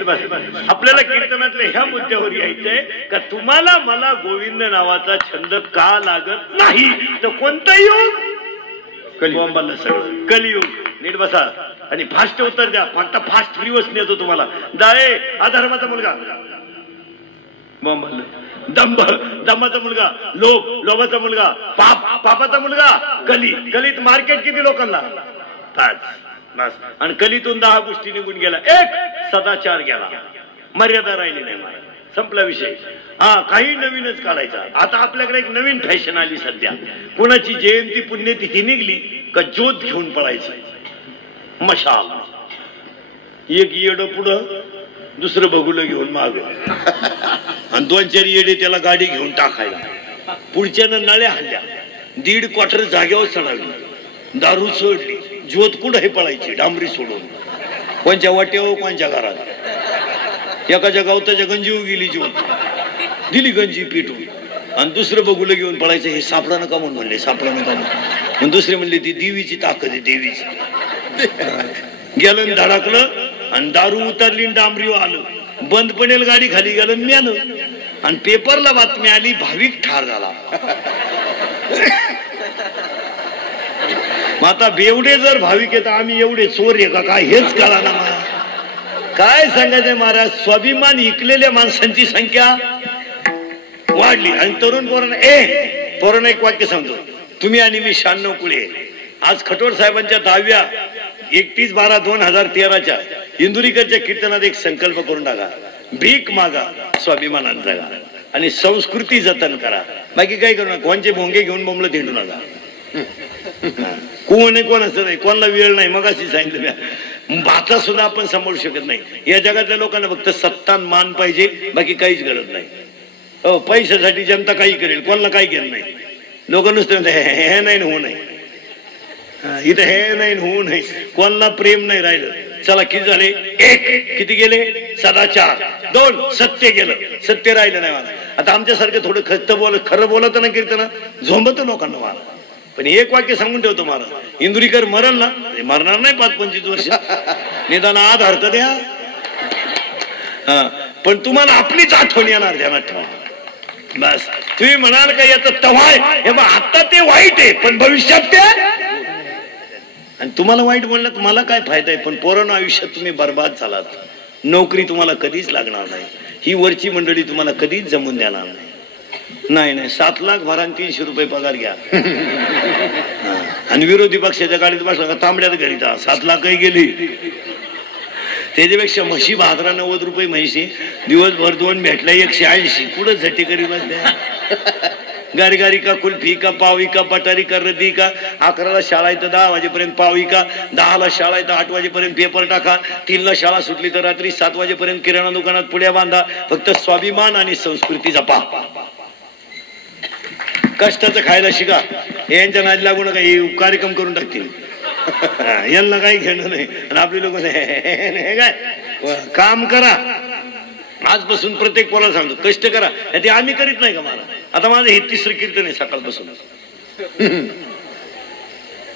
आपल्याला कीर्तनातल्या ह्या मुद्द्यावर यायचंय का तुम्हाला मला गोविंद नावाचा छंद का लागत नाही तर कोणता योग कलियुगाला सगळं कलियुग नीट बसा आणि फास्ट उत्तर द्या फक्त फास्ट रिवर्स नेतो तुम्हाला दाळे अधर्माचा मुलगा दंभाचा मुलगा लोभाचा मुलगा पापाचा मुलगा कलीत मार्केट किती लोकांना आणि कलीतून 10 गोष्टी निघून गेला एक सदाचार गेला मर्यादा राहिली नाही मला संपला विषय काही नवीनच काढायचा आता आपल्याकडे एक नवीन फॅशन आली सध्या कोणाची जयंती पुण्यतिथी निघली का ज्योत घेऊन पळायचं मशाल एक येड पुढं दुसरं बघुलं घेऊन माग आणि 2-4 येडे त्याला गाडी घेऊन टाकायला पुढच्यानं नळ्या हल्ल्या 1.5 क्वार्टर जागेवर चढावली दारू सोडली ज्योत कुठं हे पळायची डांबरी सोडून कोणच्या वाट्यावर कोणच्या घरात एका जगावर त्याच्या गंजीवर गेली ज्योत दिली गंजी पिटून आणि दुसरं बघुलं घेऊन पळायचं हे सापडा नका म्हणून म्हणले सापडा नका म्हणून दुसरे म्हणले ती देवीची ताकद आहे देवीची गेलं धडकलं आणि दारू उतरली डांबरी आलं बंद पडेल गाडी खाली गेलं मेलं आणि पेपरला बातमी आली भाविक ठार झाला आता बेवडे जर भाविक येतात आम्ही एवढे चोर आहे का काय हेच कळा ना मला काय सांगायचंय महाराज स्वाभिमान इकलेल्या माणसांची संख्या वाढली आणि तरुण पोरांना एक वाक्य सांगतो तुम्ही आणि मी 96 कुळे आज खटोर साहेबांच्या 10व्या 31/12/2013 इंदुरीकरच्या कीर्तनात एक संकल्प करून टाका भीक मागा स्वाभिमानानं जगा आणि संस्कृती जतन करा बाकी काय करू नका कोणचे भोंगे घेऊन बोंबलं थिंडू नका कोण आहे कोण असं नाही कोणाला वेळ नाही मग अशी सांगितलं भाचा सुद्धा आपण सांभाळू शकत नाही या जगातल्या लोकांना फक्त सत्ता मान पाहिजे बाकी काहीच गरज नाही हो पैशासाठी जनता काही करेल कोणाला काही घेत नाही लोक नुसते हे नाही होऊ नये इथं हे नाही होऊ नये कोणाला प्रेम नाही राहिलं चला किती झाले 1 किती गेले सदाचार 2 सत्य गेलं सत्य राहिलं नाही मला आता आमच्यासारखं थोडं खरं बोलत ना कीर्तन झोंबत लोकांना मला पण एक वाक्य सांगून ठेवतो मला इंदुरीकर मरल ना मरणार नाही 5-25 वर्ष निदान आधार तर द्या पण तुम्हाला आपलीच आठवण येणार ध्यानात ठेवा बस तुम्ही म्हणाल का याचं तव्हा हे मग आता ते वाईट आहे पण भविष्यात ते आणि तुम्हाला वाईट म्हणलं तुम्हाला काय फायदा आहे पण पोरांना आयुष्यात तुम्ही बर्बाद झालात नोकरी तुम्हाला कधीच लागणार नाही ही वरची मंडळी तुम्हाला कधीच जमून देणार नाही 7 लाख भरा 300 रुपये पगार घ्या आणि विरोधी पक्षाच्या गाडीत बसला का तांबड्यात घरी जा 7 लाखही गेली त्याच्यापेक्षा म्हशी 90 रुपये म्हशी दिवसभर 2 भेटला 180 कुठं झटी करी बसल्या गारी का कुल्फी का पावी का पटारी का रद्दी का 11ला शाळा येतं 10 वाजेपर्यंत पावी का 10ला शाळा येतं 8 वाजेपर्यंत पेपर टाका 3ला शाळा सुटली तर रात्री 7 वाजेपर्यंत किराणा दुकानात पुड्या बांधा फक्त स्वाभिमान आणि संस्कृती जपा कष्टाचं खायला शिका यांच्या नादी लागू नका कार्यक्रम करून टाकतील यांना काही घेणं नाही आणि आपले लोक काय काम करा आजपासून प्रत्येक पोराला सांगतो कष्ट करा ते आम्ही करीत नाही का मला आता माझं हे 3रं कीर्तन आहे सकाळपासून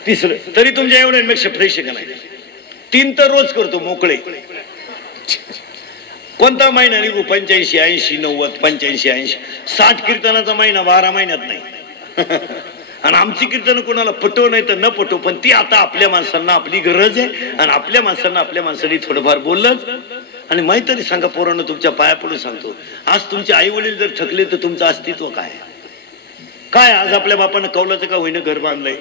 3रं तरी तुमच्या एवढ्यांपेक्षा फ्रेश आहे का नाही 3 तर रोज करतो मोकळे कोणता महिना निघू 85 80 90 85 80 60 कीर्तनाचा महिना 12 महिन्यात नाही आणि आमची कीर्तन कोणाला पटव नाही तर न पटव पण ती आता आपल्या माणसांना आपली गरज आहे आणि आपल्या माणसांना आपल्या माणसांनी थोडंफार बोललं आणि माहीतरी सांगा पोरांना तुमच्या पाया पडून सांगतो आज तुमचे आई वडील जर थकले तर तुमचं अस्तित्व काय आज आपल्या बापानं कौलाचं का होईना घर बांधलंय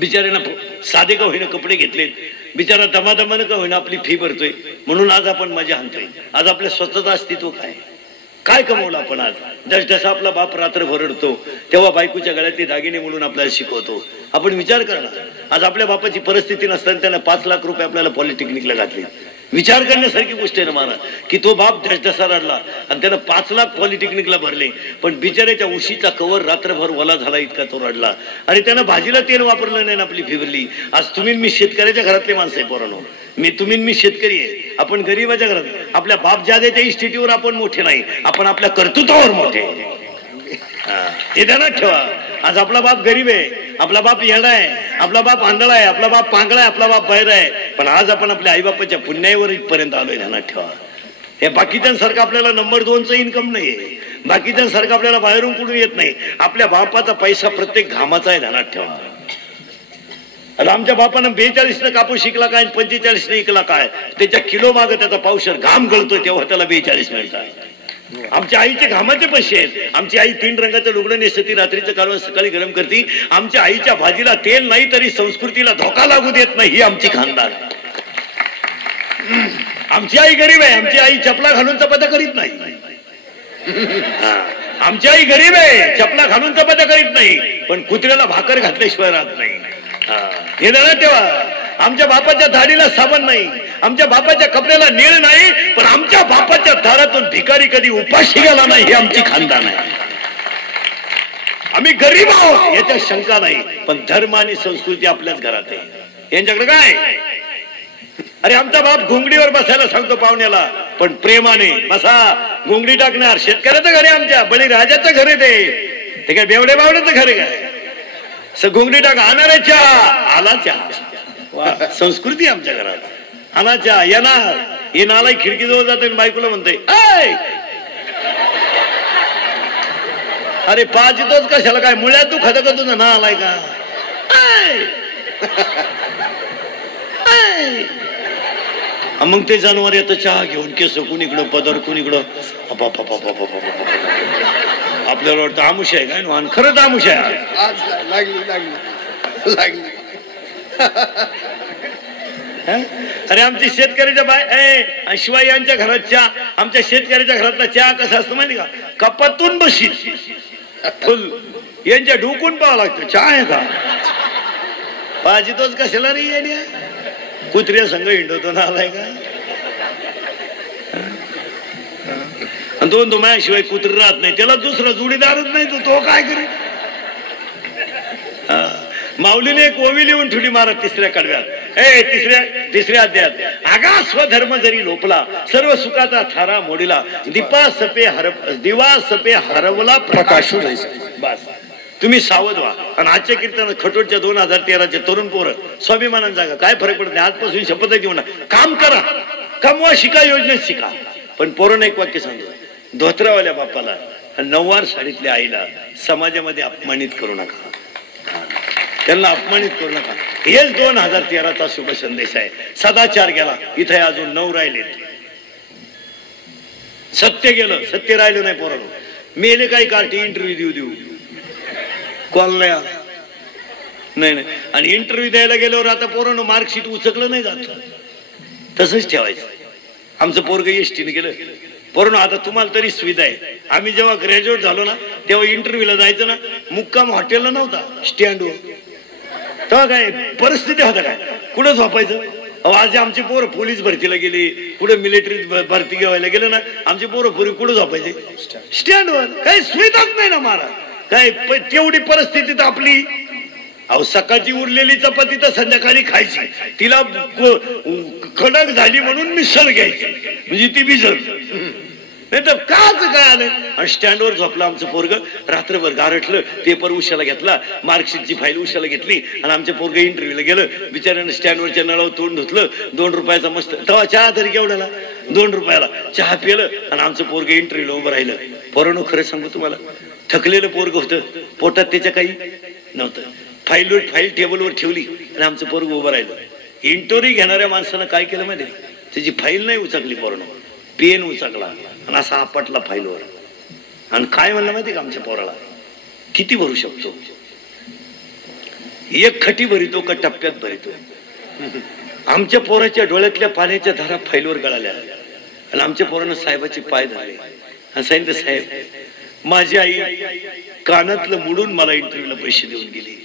बिचाऱ्यांना साधे का होईना कपडे घेतलेत बिचारा दमादमानं का होईना आपली फी भरतोय म्हणून आज आपण मजा आणतोय आज आपल्या स्वतःचं अस्तित्व काय कमवलं आपण आज जसा आपला बाप रात्रभर रडतो तेव्हा बायकोच्या गळ्यातले दागिने म्हणून आपल्याला शिकवतो आपण विचार करा आज आपल्या बापाची परिस्थिती नसताना त्यानं 5 लाख रुपये आपल्याला पॉलिटेक्निकला घातले विचार करण्यासारखी गोष्ट आहे ना मला की तो बाप जसा रडला आणि त्यानं 5 लाख पॉलिटेक्निकला भरले पण बिचाऱ्याच्या उशीचा कवर रात्रभर ओला झाला इतका तो रडला अरे त्यानं भाजीला तेल वापरलं नाही आपली फिरली आज तुम्ही मी शेतकऱ्याच्या घरातले माणसं आहे पोरांनो मी शेतकरी आहे आपण गरीबाच्या घरात आपल्या बाप जादेच्या इस्टेटीवर आपण मोठे नाही आपण आपल्या कर्तृत्वावर मोठे हे ध्यानात ठेवा आज आपला बाप गरीब आहे आपला बाप येडा आहे आपला बाप आंधळा आहे आपला बाप पांगळा आहे आपला बाप बहिरा आहे पण आज आपण आपल्या आई बापाच्या पुण्यावर इथपर्यंत आलोय ध्यानात ठेवा हे बाकीच्यांसारखं आपल्याला नंबर 2चं इन्कम नाहीये, बाकीच्यांसारखं आपल्याला बाहेरून कुठून येत नाही. आपल्या बापाचा पैसा प्रत्येक घामाचा आहे, ध्यानात ठेवा. आमच्या बापानं 42 कापूस शिकला काय, 45 इकला काय, त्याच्या किलो माग त्याचा पावशर घाम गळतोय तेव्हा त्याला 42 मिळतात. आमच्या आईचे घामाचे पैसे आहेत. आमची आई 3 रंगाचं लुगडं नेसती, रात्रीचं कालवण सकाळी गरम करती. आमच्या आईच्या भाजीला तेल नाही तरी संस्कृतीला धोका लागू देत नाही, ही आमची खानदार. आमची आई गरीब आहे, आमची आई चपला घालून चपात्या करीत नाही. आमची आई गरीब आहे, चपला घालून चपात्या करीत नाही, पण कुत्र्याला भाकर घातल्याशिवाय राहत नाही. हे ध्यानात ठेवा. आमच्या बापाच्या दाढीला साबण नाही, आमच्या बापाच्या कपड्याला नीळ नाही, पण आमच्या बापाच्या दारातून भिकारी कधी उपाशी गेला नाही, ही आमची खानदान आहे. आम्ही गरीब आहोत याच्यात शंका नाही, पण धर्म आणि संस्कृती आपल्याच घरात आहे. यांच्याकडे काय? अरे आमचा बाप घोंगडीवर बसायला सांगतो पाहुण्याला, पण प्रेमाने बसा. घोंगडी टाकणार शेतकऱ्याचं घर आहे, आमच्या बळीराजाचं घर आहे, ते काय बेवडे बावड्याचं घर आहे काय? घोंगडी टाक, आणणार चहा, आला चहा. संस्कृती आमच्या घरात. आणा चहा, येणार, हे नालाय खिडकीजवळ जातो बायकोला म्हणतोय, अरे पाच येतोच कशाला, काय मुळ्यात तू खाता का, तुझं ना आलाय का? मग ते जनावर येतं चहा घेऊन, केस कुणीकडं, पदर कुणीकडं. आपल्याला वाटतं आमुष आहे काय, आणि खरंच आमुष आहे. अरे आमची शेतकऱ्याच्या बाय शिवाय यांच्या घरात चहा, आमच्या शेतकऱ्याच्या घरातला चहा कसा असतो माहिती का? कपातून बशील फुल, यांच्या ढुकून पाहावं लागतं चहा आहे का. पाहिजे तोच कशाला नाही येण्या, कुत्र्या संघ हिंडवतो ना आलाय का. दोन तो माझ्याशिवाय कुत्री राहत नाही, त्याला दुसरा जोडीदारच नाही, तो काय करेल. माऊलीने एक ओवी लिहून ठेवली महाराज तिसऱ्या कडव्यात, तिसऱ्या अध्यायात. आगा स्वधर्म जरी लोपला, सर्व सुखाचा थारा मोडीला, दिवा सपे हरवला प्रकाश. बस तुम्ही सावध व्हा. आणि आजच्या कीर्तन खटोटच्या 2013चे तरुण पोरं स्वाभिमानानं जागा, काय फरक पडत नाही. आजपासून शपथ घेऊन काम करा, कमवा, शिका, योजनेत शिका. पण पोरांना एक वाक्य सांगतो, धोत्रावाल्या बापाला, नऊवार साडीतल्या आईला समाजामध्ये अपमानित करू नका, त्यांना अपमानित करू नका. हेच 2013चा शुभ संदेश आहे. सदाचार गेला, इथे अजून 9 राहिले. सत्य गेलं, सत्य राहिलं नाही. पोरांनो मेले काही कार्टी इंटरव्ह्यू देऊ कॉल नाही. आणि इंटरव्ह्यू द्यायला गेल्यावर आता पोरांनो मार्कशीट उचकलं नाही जात, तसंच ठेवायचं. आमचं पोरग एसटीने गेलं. पोरांनो आता तुम्हाला तरी सुविधा आहे. आम्ही जेव्हा ग्रॅज्युएट झालो ना, तेव्हा इंटरव्ह्यूला जायचं ना, मुक्काम हॉटेलला नव्हता, स्टँडवर. तेव्हा काय परिस्थिती होता काय, कुठं झोपायचं. आज आमची पोरं पोलीस भरतीला गेली, कुठे मिलिटरी भरती घ्यायला गेलं ना, आमची पोरं पोरी कुठं झोपायचे, स्टँडवर. काही सुविधाच नाही ना महाराज. काय तेवढी परिस्थितीत आपली. अहो सकाळची उरलेली चपाती तर संध्याकाळी खायची, तिला कडक झाली म्हणून मिसळ घ्यायची, म्हणजे ती भिजल नाही तर काच काय आलं. आणि स्टँडवर झोपला आमचं पोरग, रात्रभर गारठलं. पेपर उशाला घेतला, मार्कशीटची फाईल उशाला घेतली, आणि आमचं पोरग इंटरव्ह्यूला गेलं. बिचाऱ्यानं स्टँडवरच्या नळावर तोंड धुतलं, 2 रुपयाचा मस्त तवा चहा तरी केवढ्याला, 2 रुपयाला चहा पिलं. आणि आमचं पोरग इंटरव्ह्यूला उभं राहिलं. पोरांनो खरं सांगू तुम्हाला, थकलेलं पोरग होतं, पोटात त्याच्या काही नव्हतं. फाईल टेबलवर ठेवली आणि आमचं पोरग उभं राहिलं. इंटरव्ह्यू घेणाऱ्या माणसानं काय केलं माहिती, त्याची फाईल नाही उचकली, पोरांनो पेन उचकला आणि असा आपटला फाईलवर. आणि काय म्हणलं माहिती का आमच्या पोराला, किती भरू शकतो, 1 खटी भरितो का टप्प्यात भरितो. आमच्या पोराच्या डोळ्यातल्या पाण्याच्या धारा फाईलवर गळाल्या. आणि आमच्या पोरानं साहेबाचे पाय धरले आणि सांगितलं, साहेब माझी आई कानातलं मुडून मला इंटरव्ह्यूला पैसे देऊन गेली.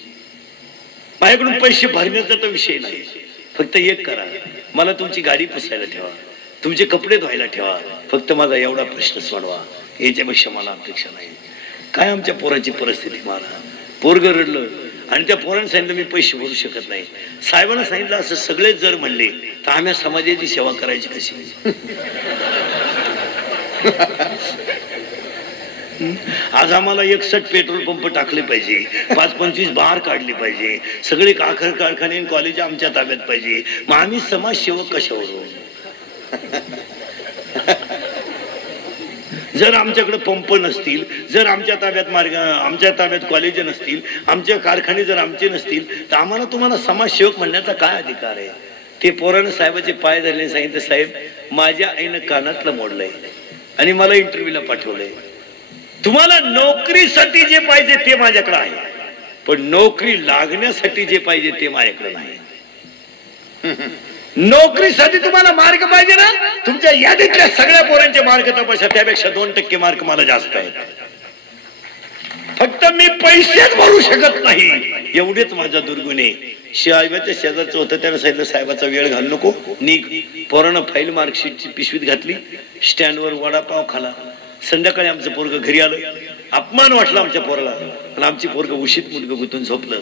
माझ्याकडून पैसे भरण्याचा तर विषय नाही, फक्त एक करा, मला तुमची गाडी पुसायला ठेवा, तुमचे कपडे धुवायला ठेवा, फक्त माझा एवढा प्रश्न सोडवा, याच्यापेक्षा मला अपेक्षा नाही. काय आमच्या पोराची परिस्थिती, मला पोरग रडलं. आणि त्या पोरानं सांगितलं मी पैसे भरू शकत नाही. साहेबांना सांगितलं असं सगळेच जर म्हणले तर आम्ही समाजाची सेवा करायची कशी. आज आम्हाला 61 पेट्रोल पंप टाकले पाहिजे, 5-25 बार काढले पाहिजे, सगळे साखर कारखाने कॉलेज आमच्या ताब्यात पाहिजे. मग आम्ही समाजसेवक कशावरून. जर आमच्याकडे पंप नसतील, जर आमच्या ताब्यात कॉलेज नसतील, आमच्या कारखाने जर आमचे नसतील, तर आम्हाला तुम्हाला समाजसेवक म्हणण्याचा काय अधिकार आहे? ते पोरानं साहेबाचे पाय धरले, सांगितलं साहेब माझ्या आईनं कानातलं मोडलंय आणि मला इंटरव्ह्यूला पाठवलंय. तुम्हाला नोकरीसाठी जे पाहिजे ते माझ्याकडे आहे, पण नोकरी लागण्यासाठी जे पाहिजे ते माझ्याकडे नाही. नोकरीसाठी तुम्हाला मार्क पाहिजे ना, तुमच्या यादीतल्या सगळ्या पोरांचे मार्क तपासा, त्यापेक्षा 2% मार्क मला जास्त आहेत. फक्त मी पैसेच भरू शकत नाही, एवढेच माझा दुर्गुणे. साहेबाच्या शेजारचं होतं, त्यानं सांगितलं साहेबाचा वेळ घालू नको, निघ. पोरानं फाईल मार्कशीटची पिशवीत घातली, स्टँडवर वडापाव खाला. संध्याकाळी आमचं पोरग घरी आलं. अपमान वाटला आमच्या पोराला, आणि आमची पोरग उशीत मुलग गुतून झोपलं.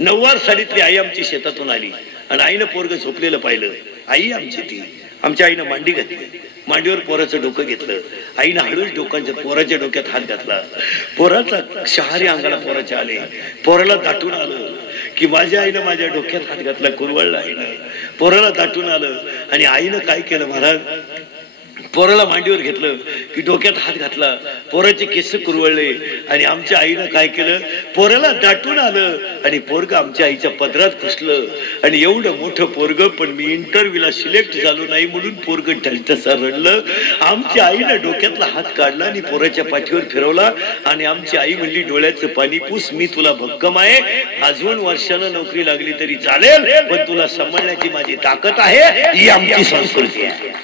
9वार साडीतली आई आमची शेतातून आली आणि आईनं पोरग झोपलेलं पाहिलं. आई आमची ती, आमच्या आईनं मांडी घातली, मांडीवर पोराचं डोकं घेतलं. आईनं हळूच पोराच्या डोक्यात हात घातला. पोराचा शहारे अंगाला पोराच्या आले. पोराला दाटून आलं की माझ्या आईनं माझ्या डोक्यात हात घातला, कुरवळला आईनं. पोराला दाटून आलं आणि आईनं काय केलं महाराज, पोराला मांडीवर घेतलं की डोक्यात हात घातला, पोराचे केस कुरवळले. आणि आमच्या आईनं काय केलं, पोराला दाटून आलं आणि पोरग आमच्या आईच्या पदरात घुसलं. आणि एवढं मोठं पोरग, पण मी इंटरव्ह्यूला सिलेक्ट झालो नाही म्हणून पोरग ढलतसा रडलं. आमच्या आईनं डोक्यातला हात काढला आणि पोराच्या पाठीवर फिरवला. आणि आमची आई म्हणली डोळ्याचं पाणी पुस, मी तुला भक्कम आहे, अजून वर्षानं नोकरी लागली तरी चालेल, पण तुला सांभाळण्याची माझी ताकद आहे. ही आमची संस्कृती आहे.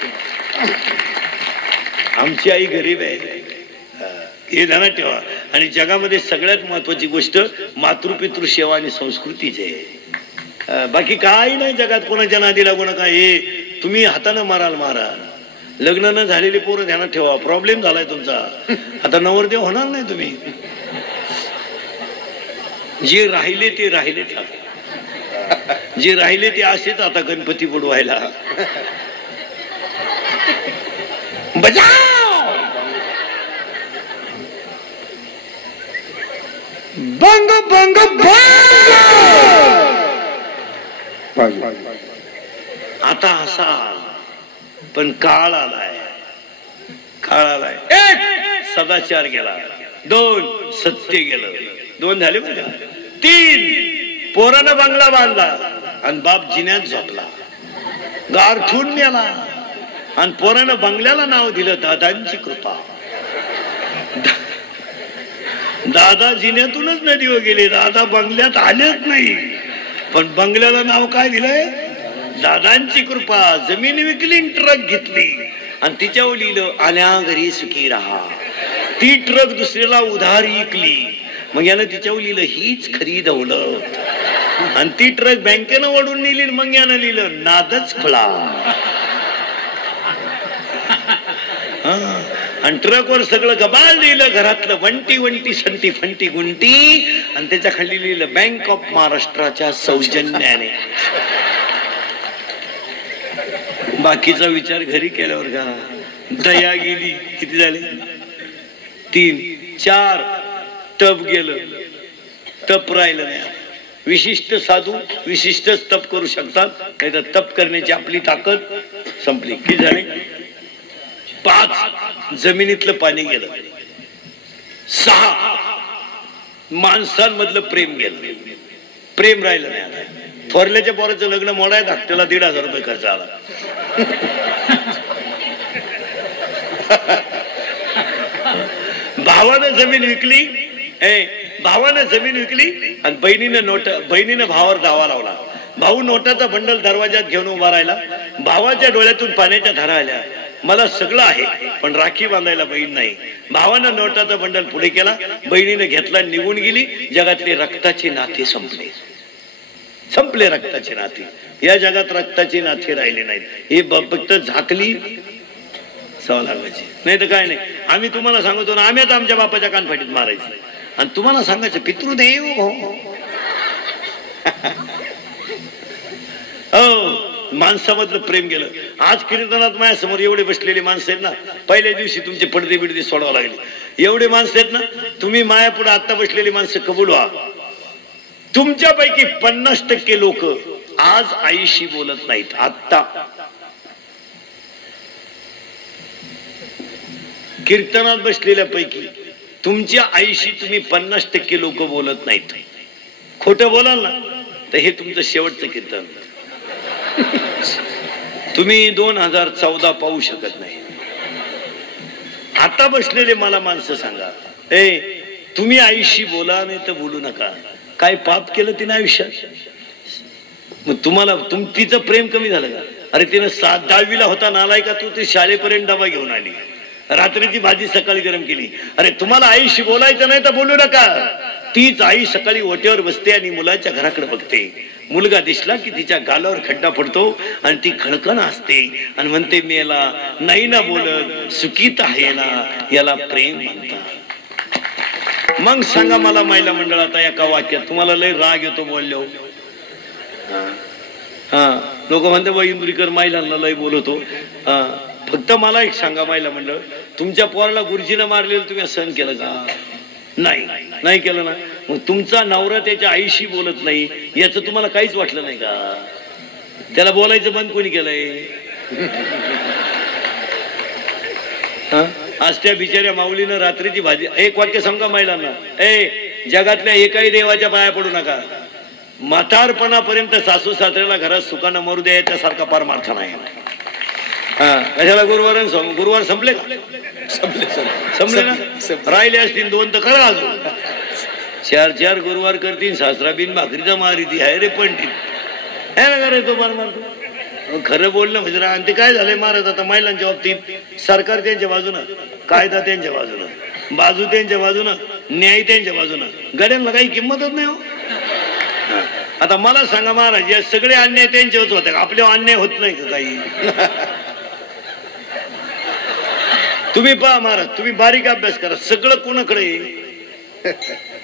आमची आई गरीब आहे, हे ध्यानात ठेवा. आणि जगामध्ये सगळ्यात महत्वाची गोष्ट मातृपितृ सेवा आणि संस्कृतीच आहे. बाकी काही नाही जगात. कोणाच्या नादी लागू नका. हे तुम्ही हातानं माराल मारा. लग्न न झालेली पोरं ध्यानात ठेवा, प्रॉब्लेम झालाय तुमचा. आता नवरदेव होणार नाही तुम्ही. जे राहिले ते राहिलेच, जे राहिले ते असेच आता गणपती बुडवायला. बंग बंग आता असा, पण काळ आलाय. एक सदाचार गेला, 2 सत्य गेलं, 2 झाले बघा. 3 पोरानं बंगला बांधला आणि बाप जिन्यात झोपला, गारठून गेला. आणि पोरानं बंगल्याला नाव दिलं दादांची कृपा. दादा जिन्यातूनच नदीवर गेले, दादा बंगल्यात आलेच नाही, पण बंगल्याला नाव काय दिलंय, दादांची कृपा. जमीन विकली, ट्रक घेतली आणि तिच्यावर लिहिलं आल्या घरी सुखी राहा. ती ट्रक दुसऱ्याला उधार विकली, मग यानं तिच्यावर लिहिलं हीच खरी दौलत. आणि ती ट्रक बँकेनं ओढून नेली, मग यानं लिहिलं नादच खुळा. आणि ट्रकवर सगळं गबाल लिहिलं, घरातलं वंटी वंटी संटी फंटी गुंटी. आणि त्याच्या खाली लिहिलं बँक ऑफ महाराष्ट्राच्या सौजन्याने. बाकीचा विचार घरी केल्यावर का दया गेली. किती झाले, 3 4 तप गेलं, तप राहिलं नाही. विशिष्ट साधू विशिष्टच तप करू शकतात, नाही तर तप करण्याची आपली ताकद संपली. किती झाले, 5 जमिनीतलं पाणी गेलं, 6 माणसांमधलं प्रेम गेलं, प्रेम राहिलं नाही. आता थोरल्याच्या पोराचं लग्न मोडाय धाकट्याला 1,500 रुपये खर्च आला. भावानं जमीन विकली, भावानं जमीन विकली आणि बहिणीनं भावावर दावा लावला. भाऊ नोटाचा बंडल दरवाजात घेऊन उभा राहिला. भावाच्या डोळ्यातून पाण्याच्या धारा आल्या. मला सगळं आहे पण राखी बांधायला बहीण नाही. भावानं नोटाचा बंडल पुढे केला, बहिणीने घेतला, निघून गेली. जगातले रक्ताचे नाते संपले, संपले रक्ताचे नाते. या जगात रक्ताचे नाते राहिले नाहीत. हे फक्त झाकली सवालाची, नाही तर काय नाही. आम्ही तुम्हाला सांगतो ना, आम्ही आता आमच्या बापाच्या कानफाटीत मारायचं आणि तुम्हाला सांगायचं पितृदेव हो. माणसामधलं प्रेम गेलं. आज कीर्तनात माझ्या समोर एवढे बसलेले माणसं आहेत ना, पहिल्या दिवशी तुमचे पडदे बिडदे सोडावं लागले. एवढे माणसं आहेत ना, तुम्ही माया पुढे आता बसलेली माणसं कबूल व्हा. तुमच्यापैकी 50% लोक आज आईशी बोलत नाहीत. आता कीर्तनात बसलेल्या पैकी तुमच्या आईशी तुम्ही 50% लोक बोलत नाहीत. खोटं बोलाल ना तर हे तुमचं शेवटचं कीर्तन. तुम्ही 2014 पाहू शकत नाही. आता बसलेले मला माणसं सांगा, तुम्ही आईशी बोला नाही तर बोलू नका. काय पाप केलं तिने आयुष्यात? मग तुम्हाला तिचं प्रेम कमी झालं का? अरे तिनं 7-10वीला होता नालाय का तू, ते शाळेपर्यंत डबा घेऊन आली, रात्रीची भाजी सकाळी गरम केली. अरे तुम्हाला आईशी बोलायचं नाही तर बोलू नका. तीच आई सकाळी ओट्यावर बसते आणि मुलाच्या घराकडे बघते. मुलगा दिसला की तिच्या गालावर खड्डा पडतो आणि ती खळखण असते आणि म्हणते मी याला नाही ना बोलत, सुखीत आहे ना, याला प्रेम म्हणतात. मग सांगा मला महिला मंडळात एका वाक्यात तुम्हाला लय राग येतो बोललो. लोक म्हणते बा इंदुरीकर महिलांना लय बोलतो. फक्त मला एक सांगा महिला मंडळ, तुमच्या पोराला गुरुजीनं मारलेलं तुम्ही सहन केलं का? नाही केलं ना. मग तुमचा नवरा त्याच्या आईशी बोलत नाही याचं तुम्हाला काहीच वाटलं नाही का? त्याला बोलायचं बंद कोणी केलंय? आज त्या बिचाऱ्या माऊलीनं रात्रीची भाजी, एक वाक्य सांगा महिलांना, जगातल्या एकाही देवाच्या पाया पडू नका. म्हातारपणापर्यंत सासू सासऱ्याला घरात सुखानं मरू द्यायच्या सारखा परमार्थ नाही. कशाला गुरुवार संपले का? संपले ना. राहिले असतील 2 तर खरं अजून 4 गुरुवार करतील. सासरा बिन भाकरीचा मारिती आहे रे पंडित. तो मारतो. खरं बोलणं म्हणजे. आणि ते काय झालंय महाराज आता महिलांच्या बाबतीत, सरकार त्यांच्या बाजूनं, कायदा त्यांच्या बाजूनं, बाजू त्यांच्या बाजूनं, न्याय त्यांच्या बाजूनं, गड्यांना काही किंमतच नाही हो. आता मला सांगा महाराज, या सगळे अन्याय त्यांच्यावरच होते का? आपल्या अन्याय होत नाही का काही? तुम्ही पहा महाराज, तुम्ही बारीक अभ्यास करा. सगळं कोणाकडे?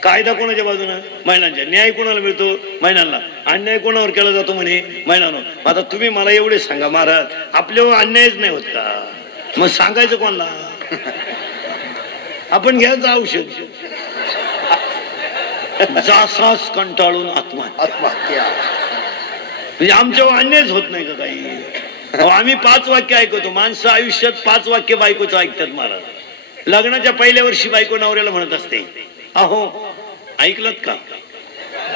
कायदा कोणाच्या बाजूनं? महिलांच्या. न्याय कोणाला मिळतो? महिलांना. अन्याय कोणावर केला जातो म्हणे? महिलांना. आता तुम्ही मला एवढे सांगा महाराज, आपल्यावर अन्यायच नाही होत का? मग सांगायचं कोणाला? आपण घ्यायचं औषध. जासास कंटाळून आत्महत्या. म्हणजे आमच्यावर अन्यायच होत नाही का काही? आम्ही 5 वाक्य ऐकतो. माणसं आयुष्यात 5 वाक्य बायकोचं ऐकतात महाराज. लग्नाच्या पहिल्या वर्षी बायको नवऱ्याला म्हणत असते, अहो ऐकलत का?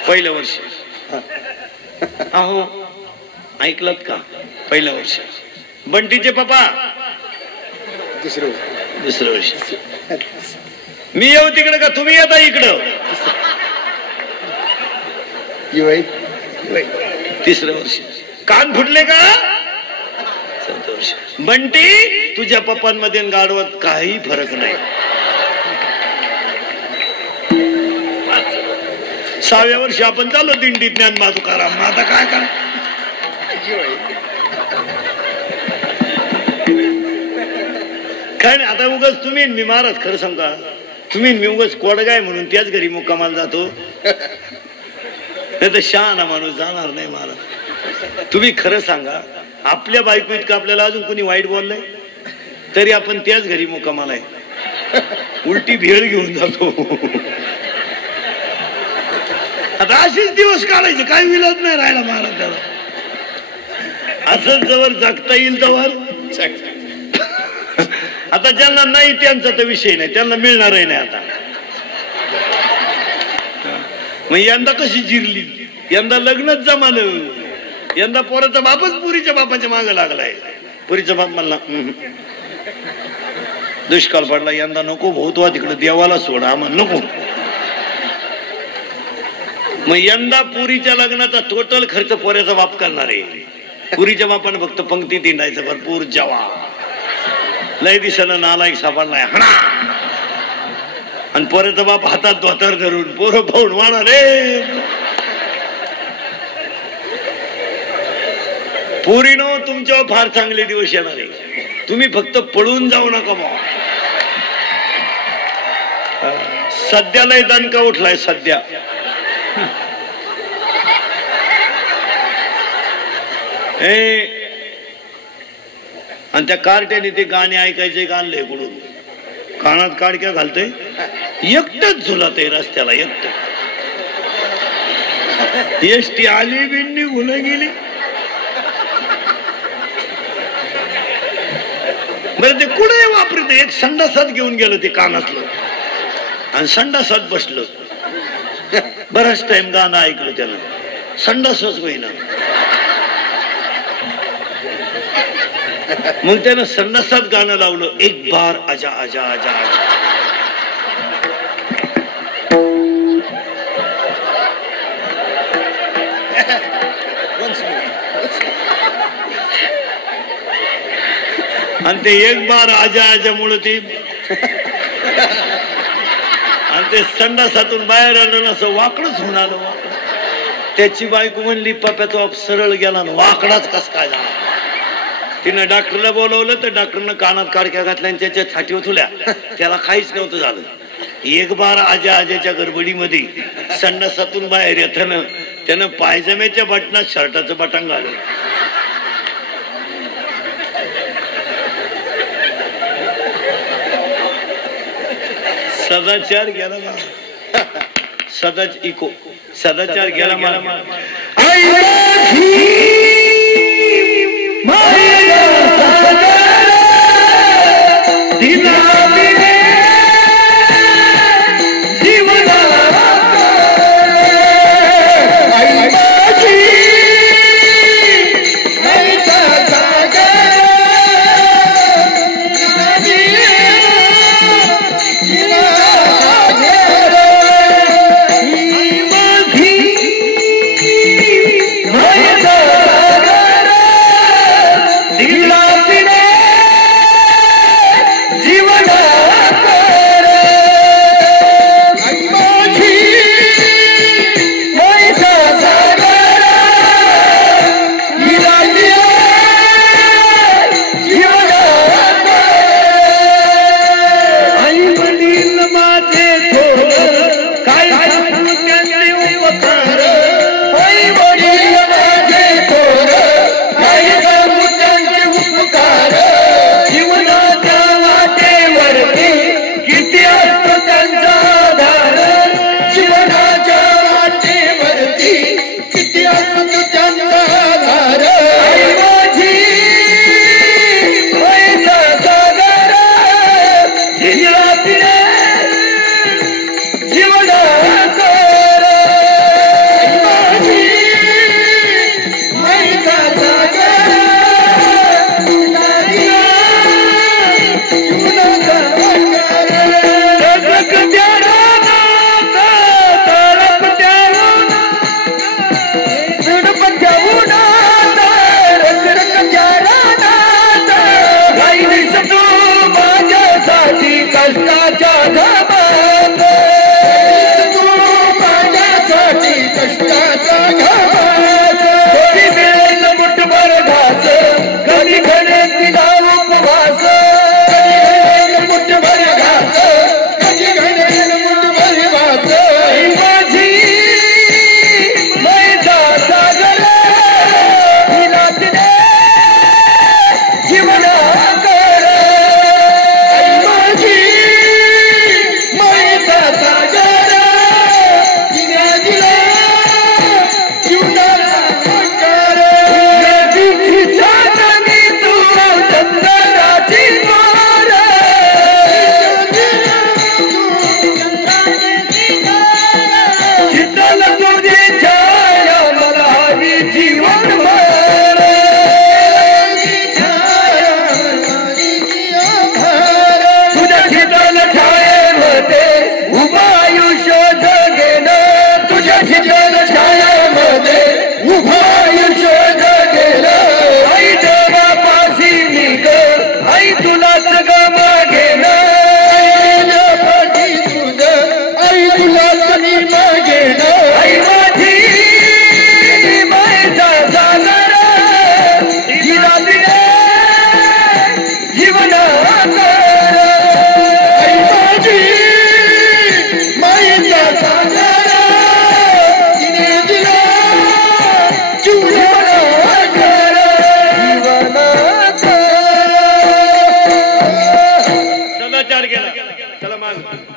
पहिल्या वर्षी. अहो ऐकलत का? पहिल्या वर्षी. बंटीचे पप्पा दुसऱ्या वर्षी. मी येऊ तिकडे का तुम्ही येता इकडं? 3रं वर्षी. कान फुटले का? 4थं वर्ष. बंटी तुझ्या पप्पांमध्ये गाडवत काही फरक नाही. 6व्या वर्षी आपण चाललो दिंडी ज्ञानबा तुकाराम. आता काय काय काय नाही. आता उगाच तुम्ही मी महाराज खरं सांगा, तुम्ही मी उगाच कोडगाय म्हणून त्याच घरी मुक्कामाला जातो, नाही तर शहाणा माणूस जाणार नाही महाराज. तुम्ही खरं सांगा, आपल्या बायको इतकं आपल्याला अजून कोणी वाईट बोललंय तरी आपण त्याच घरी मुक्कामाला आहे. उलटी भेळ घेऊन जातो. आता असेच दिवस काढायचे, काही विलाज नाही राहिला महाराज त्याला. असंच जवळ जगता येईल तवर. आता ज्यांना नाही त्यांचा तर विषय नाही, त्यांना मिळणारही नाही आता. मग यंदा कशी जिरली? यंदा लग्नच जमालं. यंदा पोराचा बापच पुरीच्या बापाच्या मागे लागलाय. पुरीचा बाप म्हणला दुष्काळ पडला यंदा, नको भाऊ तिकडे देवाला सोडा, आम्हाला नको. मग यंदा पुरीच्या लग्नाचा टोटल खर्च पोऱ्याचा बाप करणार आहे. पुरीच्या बापाने फक्त पंक्ती तिंडायचं भरपूर जेवा. लय दिसानं नालायक सापडलाय हणा, आणि पोऱ्याचा बाप हातात धोतर धरून पोरं पाहून वाढा रे. पुरीनो तुमच्यावर फार चांगले दिवस येणार आहे. तुम्ही फक्त पळून जाऊ नका बा. सध्या लय दणका उठलाय सध्या. आणि त्या कार्ट्याने ते गाणे ऐकायचे आणलंय कुठून, कानात काडक्या घालतय, एकटच झुलत आहे रस्त्याला एकट. एसटी आली बिन निघून गेली. बरं ते कुठे वापरत एक संडासात घेऊन गेलं ते कानातलं आणि संडासात बसलं. बराच टाइम गाणं ऐकलं त्यानं, संडासच होईना. मग त्यानं संडासात गाणं लावलं, एक बार आजा आजा आजा आजा. आणि ते एक बार आजा आजा मुळे ते आणि ते संडासातून बाहेर आलं ना, असं वाकडच होऊन आलं. त्याची बायको म्हणली, पप्या तो सरळ गेला ना, वाकडाच कस काय झाला. तिनं डॉक्टरला बोलवलं तर डॉक्टरनं कानात काडक्या घातल्या आणि त्याच्या छाती उठवल्या. त्याला काहीच नव्हतं झालं. एक बार आजा आजाच्या गडबडीमध्ये संडासातून बाहेर येताना त्यानं पायजम्याच्या बटनात शर्टाचं बटन घाललं. सदाचार गेला सदाचार गेला मला.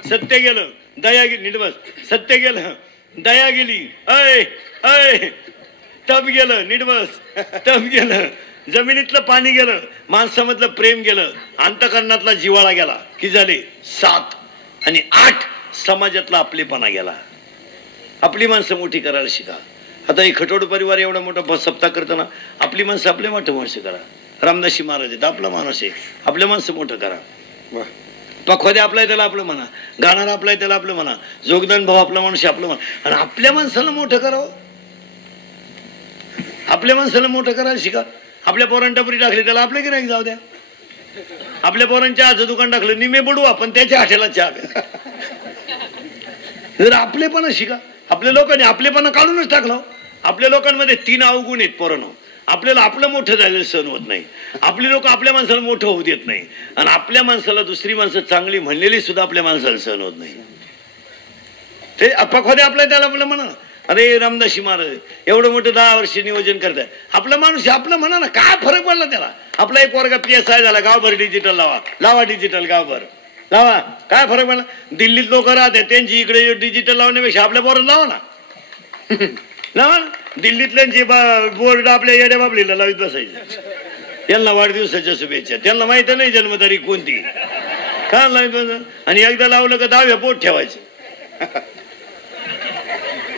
सत्य गेलं, दया गेली, नीट बस. सत्य गेलं, दया गेली, ऐ ऐ तप गेलं, नीट बस. तप गेलं, जमिनीतलं पाणी गेलं, माणसामधलं प्रेम गेलं, अंतकरणातला जिव्हाळा गेला की झाले 7 आणि 8 समाजातला आपलेपणा गेला. आपली माणसं मोठी करायला शिका. आता हे खटोड परिवार एवढा मोठा सप्ताह करताना आपली माणसं आपले मोठं माणसं करा. रामदासी महाराज आहेत, आपला माणूस आहे, आपल्या माणसं मोठं करा. पखवादे आपला आहे त्याला आपलं म्हणा, गाणारा आपला आहे त्याला आपलं म्हणा, जोगदान भाऊ आपला माणूस आहे आपलं म्हणा. आणि आपल्या माणसाला मोठं करावं, आपल्या माणसाला मोठं करायला शिका. आपल्या पोरांना टपरी टाकली त्याला आपल्या गिऱ्हाईक जाऊ द्या. आपल्या पोरांच्या आजचं दुकान टाकलं निमे बुडू आपण त्याच्या हाटेला चहा प्या. जर आपलेपणा शिका. आपल्या लोकांनी आपलेपणा काढूनच टाकलं. आपल्या लोकांमध्ये 3 अवगुण आहेत पोरांनो. आपल्याला आपलं मोठं झालेलं सहन होत नाही. आपली लोक आपल्या माणसाला मोठं होऊ देत नाही. आणि आपल्या माणसाला दुसरी माणसं चांगली म्हणलेली सुद्धा आपल्या माणसाला सहन होत नाही. ते पखवादे आपल्या त्याला आपलं म्हणा. अरे रामदासी महाराज एवढं मोठं 10 वर्ष नियोजन करताय, आपला माणूस आपलं म्हणा ना. काय फरक पडला त्याला? आपला एक वर्ग PSI झाला, गावभर डिजिटल लावा, लावा डिजिटल गावभर लावा. काय फरक पडला? दिल्लीत लोक राहते त्यांची इकडे डिजिटल लावण्यापेक्षा आपल्या पोराला लावा ना. लावा ना. दिल्लीतल्यांची बोर्ड आपल्या येड्या बाबलीला लावित बसायचे. त्यांना वाढदिवसाच्या शुभेच्छा. त्यांना माहित नाही जन्मतारीख कोणती, काय लावित. आणि एकदा लावलं का 10व्या पोट ठेवायचं.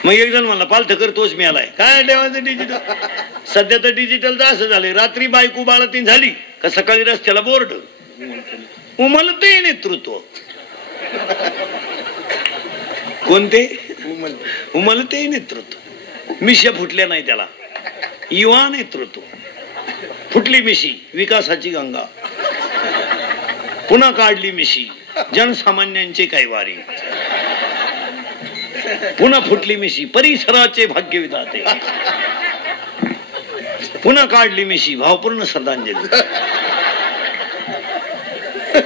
मग एक जण म्हणला पालथ कर तोच मिळालाय. काय ठेवायचं डिजिटल? सध्या तर डिजिटल तर असं झालंय, रात्री बायको बाळातीन झाली का सकाळी रस्त्याला बोर्ड. उमलते नेतृत्व. कोणते? उमलते नेतृत्व. मिश्या फुटल्या नाही त्याला, युवा नेतृत्व. फुटली मिशी, विकासाची गंगा. पुन्हा काढली मिशी, जनसामान्यांचे काही वारी. पुन्हा फुटली मिशी, परिसराचे भाग्य विधाते. पुन्हा काढली मिशी, भावपूर्ण श्रद्धांजली.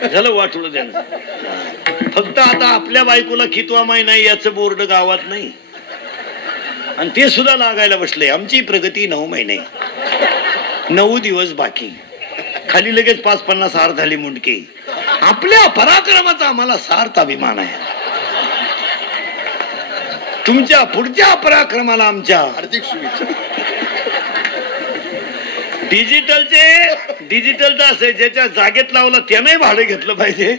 झालं वाटलं त्यांचं. फक्त आता आपल्या बायकोला कितवा महिना याचं बोर्ड गावात नाही. आणि ते सुद्धा लागायला बसले. आमची प्रगती 9 महिने, 9 दिवस बाकी. खाली लगेच 5-50 हार झाली मुंडके. आपल्या पराक्रमाचा आम्हाला सार्थ अभिमान आहे. तुमच्या पुढच्या पराक्रमाला आमच्या हार्दिक शुभेच्छा. डिजिटलचं असं ज्याच्या जागेत लावला त्याने भाडं घेतलं पाहिजे,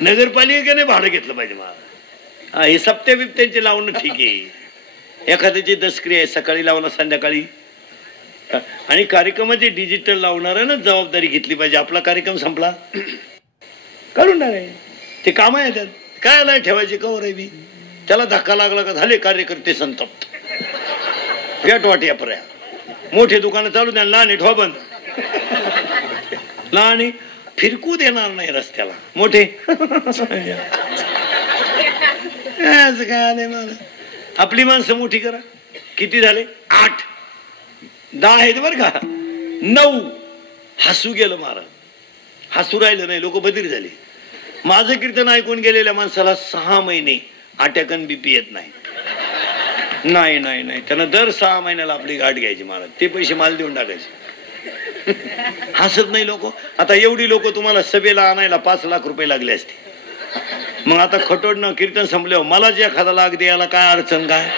नगरपालिकेने भाडं घेतलं पाहिजे. मला हे सप्त्या बिप्त्यांचे लावणं ठीक आहे. एखाद्याची दसक्रिया आहे, सकाळी लावला संध्याकाळी. आणि कार्यक्रमाची डिजिटल लावणाऱ्यानं जबाबदारी घेतली पाहिजे. आपला कार्यक्रम संपला काढून टाकाय. ते काम आहे त्यात काय नाही ठेवायचे कवर आहे बी. त्याला धक्का लागला का झाले कार्यकर्ते संतप्त. वेटवाट या पर्या. मोठे दुकानं चालू द्या, लहान ठेवा बंद. लहान फिरकू देणार नाही रस्त्याला, मोठे काय नाही. मला आपली माणसं मोठी करा. किती झाले? 8, 10 आहेत बर का. 9 हसू गेलं महाराज. हसू राहिलं नाही, लोक बधीर झाले. माझं कीर्तन ऐकून गेलेल्या माणसाला 6 महिने अटॅकन BP येत नाही. नाही नाही नाही, त्यांना दर 6 महिन्याला आपली गाठ घ्यायची महाराज. ते पैसे माल देऊन टाकायचे. हसत नाही लोक. आता एवढी लोक तुम्हाला सभेला आणायला 5 लाख रुपये लागले असते. मग आता खटोडणं कीर्तन संपल्यावर मला जे एखादा लाख द्यायला काय अडचण काय?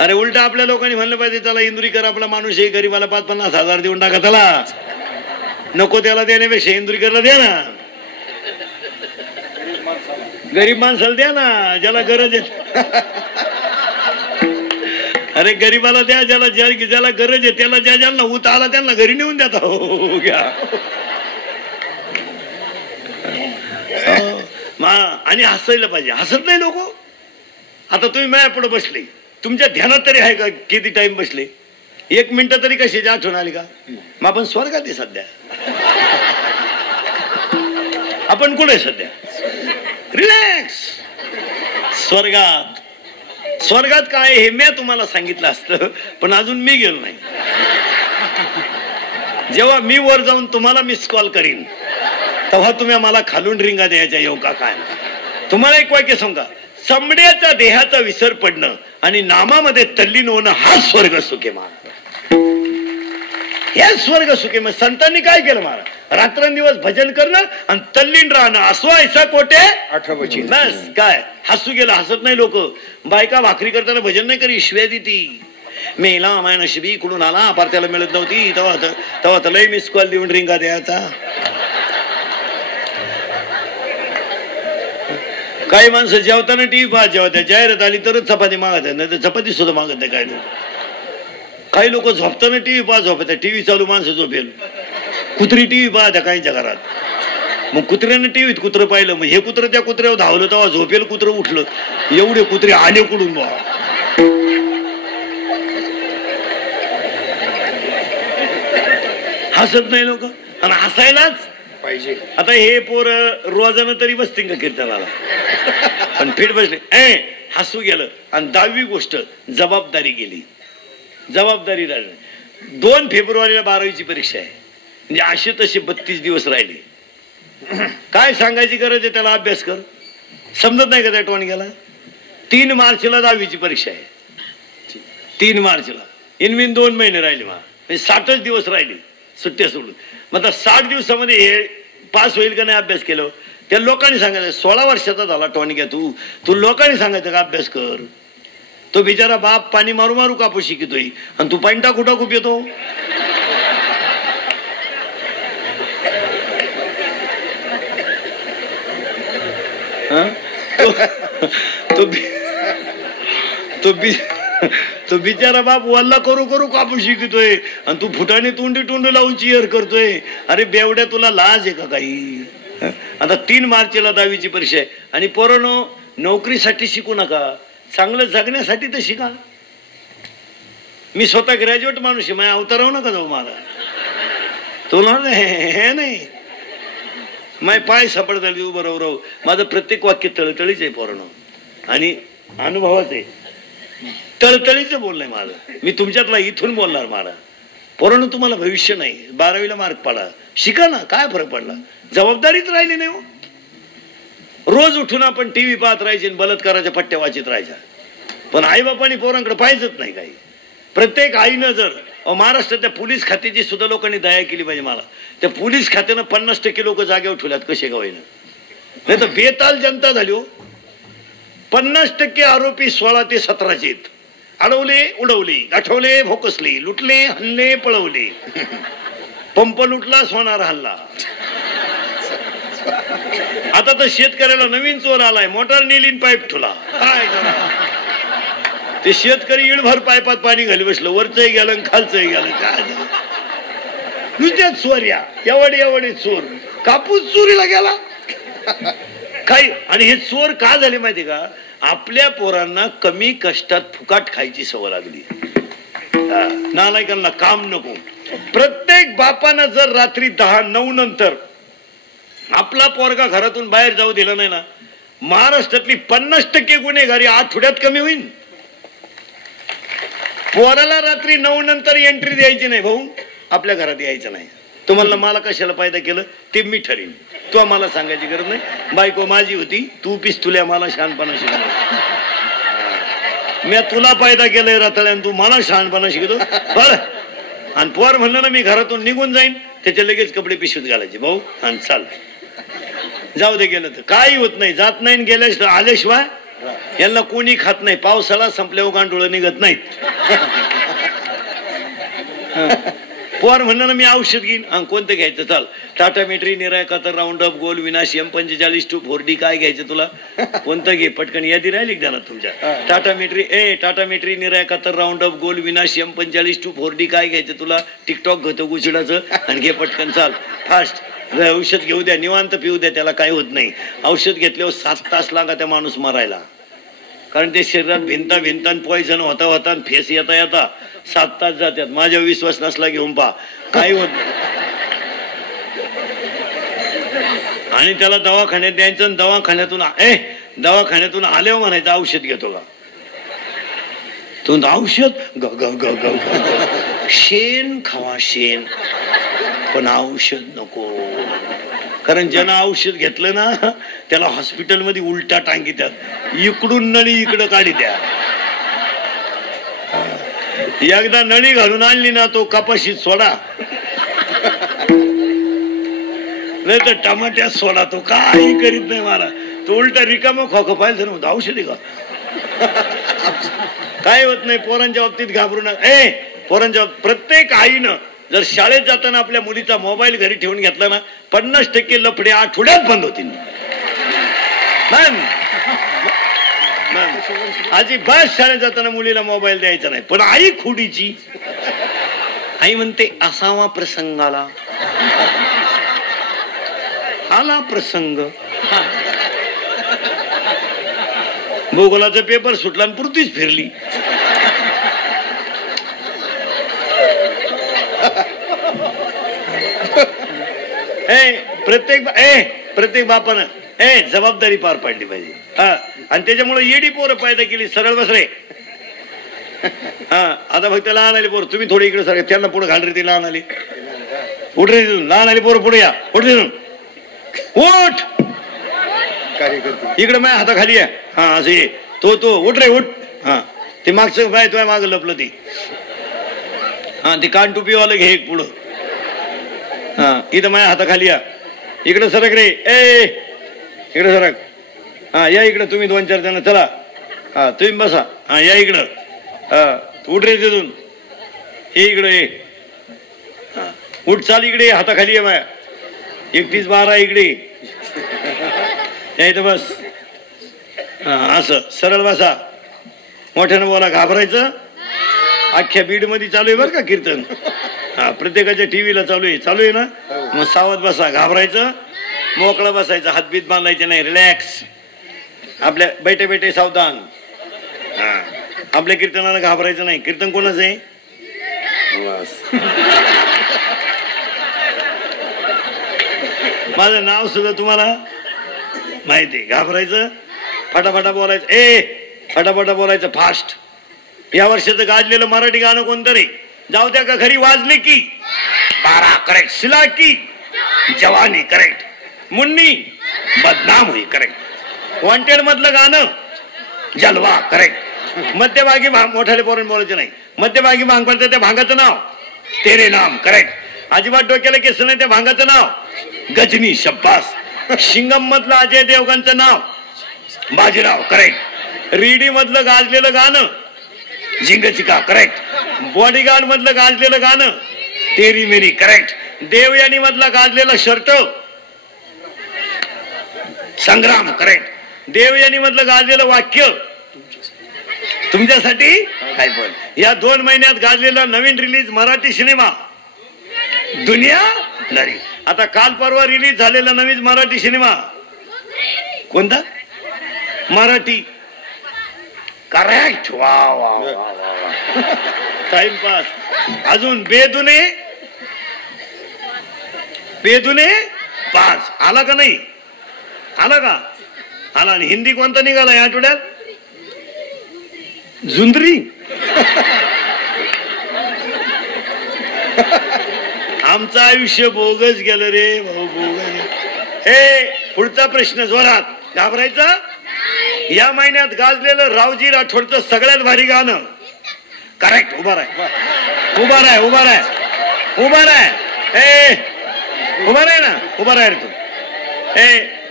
अरे उलटा आपल्या लोकांनी म्हणलं पाहिजे त्याला इंदुरीकर आपला माणूस आहे, गरीबाला 5-50 हजार देऊन टाका त्याला. नको त्याला देण्यापेक्षा इंदुरीकरला द्या ना. गरीब माणसाला द्या ना, ज्याला गरज आहे. अरे गरीबाला द्या, ज्याला गरज आहे त्याला. ज्यांना उत आला त्यांना घरी नेऊन द्या. हो घ्या. आणि हसायला पाहिजे. हसत नाही लोक. आता तुम्ही माझ्या पुढे बसले, तुमच्या ध्यानात तरी आहे का किती टाइम बसले? 1 मिनिट तरी कशाची आठवण आली का? मग आपण स्वर्गात आहे सध्या. आपण कुठे सध्या? रिलॅक्स. स्वर्गात. स्वर्गात काय हे मी तुम्हाला सांगितलं असतं, पण अजून मी गेलो नाही. जेव्हा मी वर जाऊन तुम्हाला मिस कॉल करीन तेव्हा तुम्ही मला खालून रिंगा द्यायच्या येऊ का काय? तुम्हाला एक वाक्य सांगा. चमड्याच्या देहाचा विसर पडणं आणि नामामध्ये तल्लीन होणं हा स्वर्ग सुखे महाराज. हे स्वर्ग सुखे. मग संतांनी काय केलं महाराज? रात्रंदिवस भजन करणं आणि तल्लीन राहणं. असो ऐसा कोटे 18 वचन. बस काय हसू गेलं. हसत नाही लोक. बायका भाकरी करताना भजन नाही करी, शिव्या देती. मेला माय नशिबी इकडून आला पार त्याला मिळत नव्हती तेव्हा तर लय मिस कॉल देऊन रिंगा द्यायचा. काही माणसं जेवताना टीव्ही पाहत जेवत्या, जाहिरात आली तरच चपाती मागत आहे, नाही तर चपाती सुद्धा मागत नाही. काय लोक काही लोक झोपताना टीव्ही पाहत झोपत्या, टीव्ही चालू माणसं झोपेल. कुत्री टीव्ही पाहत्या काहींच्या घरात, मग कुत्र्यानं टीव्हीत कुत्रं पाहिलं, मग हे कुत्रं त्या कुत्र्यावर धावलं तेव्हा झोपेल कुत्रं उठलं. एवढे कुत्रे आले कुठून बा. हसत नाही लोक, आणि हसायलाच पाहिजे. आता हे पोर रोजानं तरी बसतील का कीर्तनाला, पण फिट बसले हसू गेलं. आणि 10वी गोष्ट जबाबदारी गेली. जबाबदारी राहिली. 2 फेब्रुवारीला 12वीची परीक्षा आहे, म्हणजे असे तसे 32 दिवस राहिले. काय सांगायची गरज आहे, त्याला अभ्यास कर. समजत नाही का त्या टोणग्याला. 3 मार्चला 10वीची परीक्षा आहे. 3 मार्चला इनविन 2 महिने राहिले, मला 60च दिवस राहिले सुट्ट्या सोडून. मग आता 60 दिवसामध्ये हे पास होईल का नाही अभ्यास केलं. त्या लोकांनी सांगायचं 16 वर्षाचा झाला टोणग्या तू लोकांनी सांगायचं का अभ्यास कर. तो बिचारा बाप पाणी मारू मारू कापूस शिकतोय आणि तू पाणी टाकू टाकू पितो. तो बिचारा बाप वल्ला करू करू कापूस शिकतोय आणि तू फुटाने तोंडी लावून चिअर करतोय. अरे बेवड्या, तुला लाज आहे का काही. आता 3 मार्चला 10वीची परीक्षा आहे, आणि पोरांनो नोकरीसाठी शिकू नका, चांगलं जगण्यासाठी तर शिका. मी स्वतः ग्रॅज्युएट माणूस आहे, माझ्या अवताराव नका जाऊ मला. तुला हे नाही, माझे पाय सापड झाली उभं राहू. माझं प्रत्येक वाक्य तळतळीच आहे पोरांनो, आणि अनुभवाच आहे. तळतळीचं बोलणं आहे माझं. मी तुमच्यातला इथून बोलणार. मला पोरांनो तुम्हाला भविष्य नाही. 12वीला मार्क पाडा, शिका ना, काय फरक पडला. जबाबदारीच राहिली नाही हो. रोज उठून आपण टीव्ही पाहत राहायचे, बलात्काराच्या पट्ट्या वाचित राहायच्या, पण आईबापांनी पोरांकडे पाहिजेच नाही काही. प्रत्येक आईनं जर महाराष्ट्रातल्या पोलीस खात्याची सुद्धा लोकांनी दया केली पाहिजे. मला त्या पोलीस खात्यानं 50% लोक जागेवर ठेवल्यात कसे गावाईनं, नाही तर बेताल जनता झाली हो. 50% आरोपी 16 ते 17 आहेत. अडवले, उडवले, गाठवले, भोकसले, लुटले, हल्ले, पळवले. पंप लुटला, सोनार हल्ला. आता तर शेतकऱ्याला नवीन चोर आलाय, मोटार नेलीन पाईप ठुला. काय ते शेतकरी इळभर पायपात पाणी घाली बसलं, वरचंही गेलं खालचंही गेलं. काय नुसत्याच चोऱ्या, एवढे चोर. कापूस चोरीला गेला काही. आणि हे चोर का झाले माहिती का, आपल्या पोरांना कमी कष्टात फुकाट खायची सवय लागली. नालायकांना काम नको. प्रत्येक बापानं जर रात्री 10-9 नंतर आपला पोरगा घरातून बाहेर जाऊ दिला नाही ना, महाराष्ट्रातली 50% गुन्हेगारी आठवड्यात कमी होईल. पोराला रात्री 9 नंतर एंट्री द्यायची नाही भाऊ, आपल्या घरात यायचं नाही. तुम्हाला मला कशाला फायदा केलं ते मी ठरेन, तू आम्हाला सांगायची गरज नाही. बायको माझी होती, तू पिस्तुल्या मला शहाणपणा शिकलो. मी तुला फायदा केलाय रताळ्यान, तू मला शहाणपणा शिकतो बरं. आणि पोर म्हणलं ना मी घरातून निघून जाईन, त्याचे लगेच कपडे पिशवीत घालायचे भाऊ आणि चाल. जाऊ दे, गेलं तर काही होत नाही. जात नाही गेल्या आल्याशिवाय यांना कोणी खात नाही. पावसाळा संपल्यावर गांडोळं निघत नाहीत. पोर म्हणलं ना मी औषध घेईन, कोणतं घ्यायचं चाल. टाटा मेट्री, निराय कातर, राऊंड अप, गोल, विनाश, M45 2 4D. काय घ्यायचं तुला, कोणतं घे पटकन. यादी राहिली त्याला तुमच्या. टाटा मेट्री, निराय कातर, राऊंड अप, गोल, विनाश, M45 2 4D. काय घ्यायचं तुला. टिकटॉक घेतो गुचिडाचं आणि घे पटकन चाल फास्ट. औषध घेऊ द्या, निवांत पिऊ द्या, त्याला काही होत नाही. औषध घेतल्यावर 7 तास लागा त्या माणूस मरायला, कारण ते शरीरात भिंता पॉयझन होता आणि फेस येता 7 तास जातात. माझ्या विश्वास नसला घेऊन पहा, काही होत नाही. आणि त्याला दवाखान्यात द्यायचं, दवाखान्यातून आल्यावर म्हणायचं औषध घेतो का तू. औषध शेण खावा, शेण, पण औषध नको. कारण ज्यानं औषध घेतलं ना त्याला हॉस्पिटलमध्ये उलटा टांगी द्या, इकडून नळी इकडं काढी द्या. एकदा नळी घालून आणली ना तो कपाशीत सोडा, नाही तर टमाट्यात सोडा. तो काही करीत नाही मला. तो उलटा रिकामा खोकं पाहिजे औषधी का. काय होत नाही. पोरांच्या बाबतीत घाबरू नका. पोरांच्या प्रत्येक आईनं जर शाळेत जाताना आपल्या मुलीचा मोबाईल घरी ठेवून घेतला ना 50% लफडे आठवड्यात बंद होतील. अजिबात शाळेत जाताना मुलीला मोबाईल द्यायचा नाही. पण आई खुडीची. आई म्हणते असावा प्रसंगाला आला प्रसंग. भूगोलाचा पेपर सुटला आणि पुरतीच फिरली. प्रत्येक बापानं जबाबदारी पार पाडली पाहिजे. आणि त्याच्यामुळे येडी पोरं पैदा केली. सरळ बस रे. आता फक्त लहान आली पोर. तुम्ही थोडी इकडे सर त्यांना पुढे घाल रे. ती लहान आली उठ रे तिथून. लहान आली पोर पुढे या. उठ तिथून. उठ इकडे माझ्या हाताखाली आहे. हा असं ये. तो उठ रे उठ. हा ते मागचं काय तुझ्या मागं लपलं ती. हा ती कान टुपीवालं घे एक पुढं. हा इथं माझ्या हाताखाली या. इकडं सरक रे. इकडे सरक. हा या इकडं. तुम्ही 2-4 जण चला. हा तुम्ही बसा. हा या इकडं. हा उठ रे तिथून. हे इकडं ये. हा उठ चाल इकडे. हाताखाली आहे माया. 31-12 इकडे इथं बस. हा असं सरळ बसा. मोठ्यानं बोला. घाबरायचं. अख्ख्या बीड मध्ये चालू आहे बरं का कीर्तन. हा प्रत्येकाच्या टीव्हीला चालू आहे ना. मग सावध बसा. घाबरायचं. मोकळं बसायचं. हातबीत बांधायचे नाही. रिलॅक्स. आपल्या बैठे सावधान. हा आपल्या कीर्तनाला घाबरायचं नाही. कीर्तन कोणाचं आहे. माझं नाव सुद्धा तुम्हाला माहिती. घाबरायचं. फटाफटा बोलायचं. फटाफटा बोलायचं फास्ट. या वर्षाचं गाजलेलं मराठी गाणं कोणतं रे. जाऊ द्या का खरी वाजले की. 12 करेक्ट. सिला की जवानी करेक्ट. मुन्नी बदनाम हुई करेक्ट. वॉन्टेड मधलं गाणं जलवा करेक्ट. मध्यभागी मोठ्याले पोरण बोलायचं नाही. मध्यभागी भांग पडतं त्या भांगाचं नाव तेरे नाम करेक्ट. अजिबात डोक्याला केस नाही त्या भांगाचं नाव गजनी शब्बास. शिंगम मधलं अजय देवगणचं नाव बाजीराव करेक्ट. रिडी मधलं गाजलेलं गाणं झिंगचिका करेक्ट. बॉडीगार्ड मधलं गाजलेलं गाणं तेरी मेरी करेक्ट. देवयानी मधला गाजलेला शर्ट संग्राम करेक्ट. देवयानी मधलं गाजलेलं वाक्य तुमच्यासाठी काय पण. या 2 महिन्यात गाजलेला नवीन रिलीज मराठी सिनेमा दुनिया लरी. आता काल परवा रिलीज झालेला नवीन मराठी सिनेमा कोणता. मराठी करेक्ट. वा वा वा टाइमपास. अजून बेदुने 5 आला का नाही. आला का. आला. आणि हिंदी कोणता निघाला या आठवड्यात. झुंदरी. आमचं आयुष्य बोगस गेलं रे भाऊ. बोगस. पुढचा प्रश्न जोरात. घाबरायचं. या महिन्यात गाजलेलं रावजी राठोडचं सगळ्यात भारी गाणं करेक्ट. उभा राह. उभा राह. उभा राह. उभा राह. उभा राह ना. उभा राह रे तू.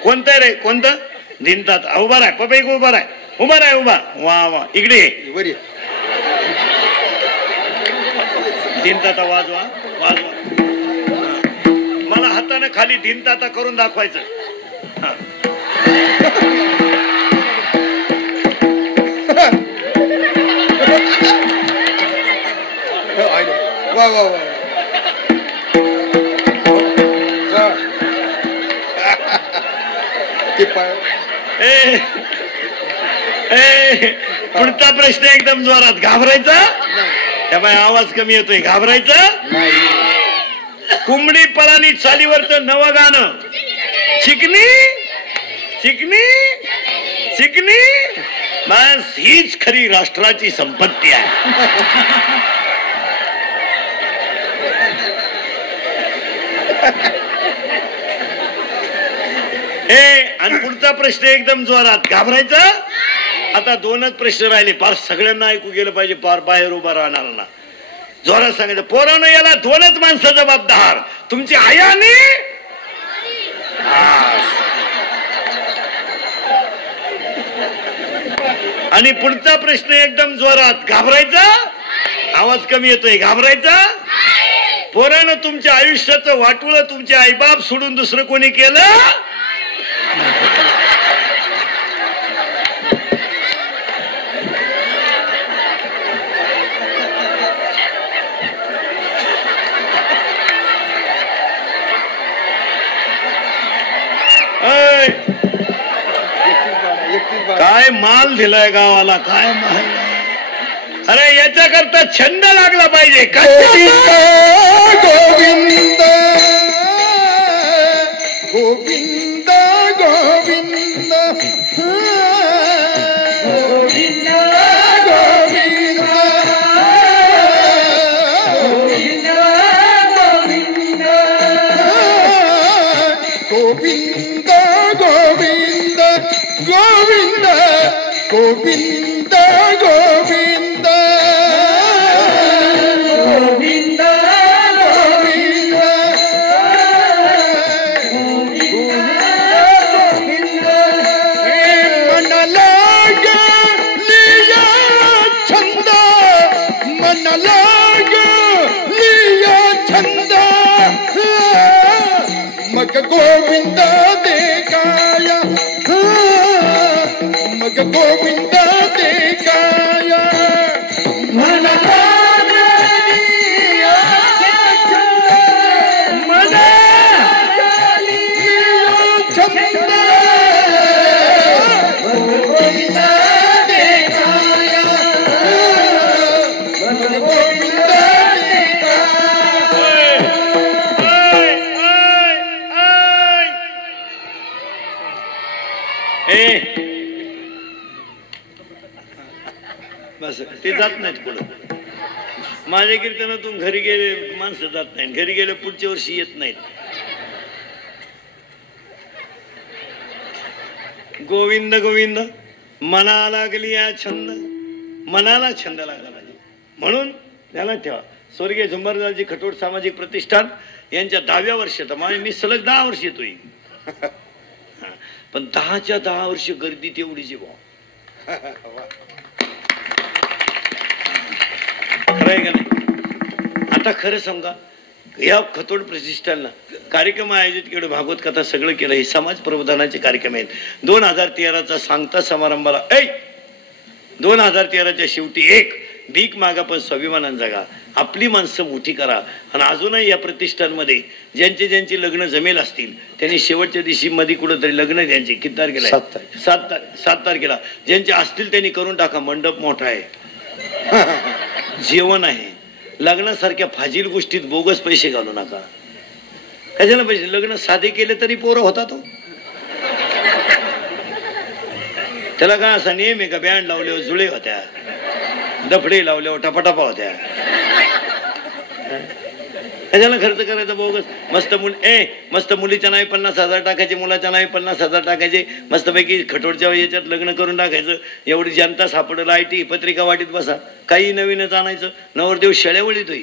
कोणतं रे. कोणतं. दिनतात. उभा राह. पपई उभा राह. उभा राह. उभा. वा वा इकडे. दिनताता वाजवा. वाजवा. मला हाताने खाली दिनताता करून दाखवायचं. हा वा वा वा. पुढचा प्रश्न एकदम जोरात. घाबरायचा. त्यामुळे आवाज कमी येतोय. घाबरायचं. कुंबडी पळाली चालीवरचं नवं गाणं चिकनी चिकनी चिकनी. बस हीच खरी राष्ट्राची संपत्ती आहे. आणि पुढचा प्रश्न एकदम जोरात. घाबरायचं. आता 2च प्रश्न राहिले. पार सगळ्यांना ऐकू गेलं पाहिजे. पार बाहेर उभा राहणार ना. जोरात सांगायचं. पोरानं याला 2च माणसं जबाबदार. तुमची आई आणि आणि पुढचा प्रश्न एकदम जोरात, घाबरायचा? आवाज कमी येतोय. घाबरायचा? पोरानं तुमच्या आयुष्याचं वाटोळं तुमचे आईबाप सोडून दुसरं कोणी केलं? काय माल दिलाय गावाला, काय माल. अरे याच्याकरता छंद लागला पाहिजे. गोविंद गोविंद गोविंद गोविंद गोविंद गोविंद गोविंद गोविंद गोविंद गोविंद मग गोविंद देखाया, मग गोविंद देखाया. मना बस ते जात नाहीत पुढं. माझ्या कीर्तनातून घरी गेले माणसं जात नाहीत, घरी गेले पुढच्या वर्षी येत नाहीत. गोविंद गोविंद मनाला लागली या छंद, मनाला छंद लागला पाहिजे. म्हणून त्याला ठेवा. स्वर्गीय झुंबरदासजी खटोट सामाजिक प्रतिष्ठान यांच्या 10व्या वर्षात मी सलग 10 वर्ष येतोय. पण 10च्या 10 वर्ष गर्दी तेवढीची भाऊ. खरं आहे का नाही? आता खरं सांगा, या खतोड प्रतिष्ठानला कार्यक्रम आयोजित केलं, भागवत कथा सगळं केलं. हे समाज प्रबोधनाचे कार्यक्रम आहेत. 2013चा सांगता समारंभाला 2013च्या शेवटी एक भीक मागा पण स्वाभिमानान जगा, आपली माणसं मोठी करा. आणि अजूनही या प्रतिष्ठानमध्ये ज्यांचे ज्यांची लग्न जमेल असतील त्यांनी शेवटच्या दिवशी मध्ये कुठंतरी लग्न त्यांचे किती तारखेला? 7 तारखेला. ज्यांचे असतील त्यांनी करून टाका. मंडप मोठा आहे, जेवण आहे. लग्नासारख्या फाजील गोष्टीत बोगस पैसे घालू नका. कशाला पैसे? लग्न साधे केले तरी पोरं होतात. त्याला काय असा नेम आहे का? बँड लावल्यावर जुळे होत्या, दफडे लावल्यावर टपाटपा होत्या. कशाला खर्च करायचा बोगस? मस्त मुलीच्या नावे 50,000 टाकायचे, मुलाच्या नावे 50,000 टाकायचे. मस्तपैकी खटोडच्या याच्यात लग्न करून टाकायचं. एवढी जनता सापडलं, IT पत्रिका वाटीत बसा. काही नवीनच आणायचं. नवरदेव शेळ्या वळीतोय,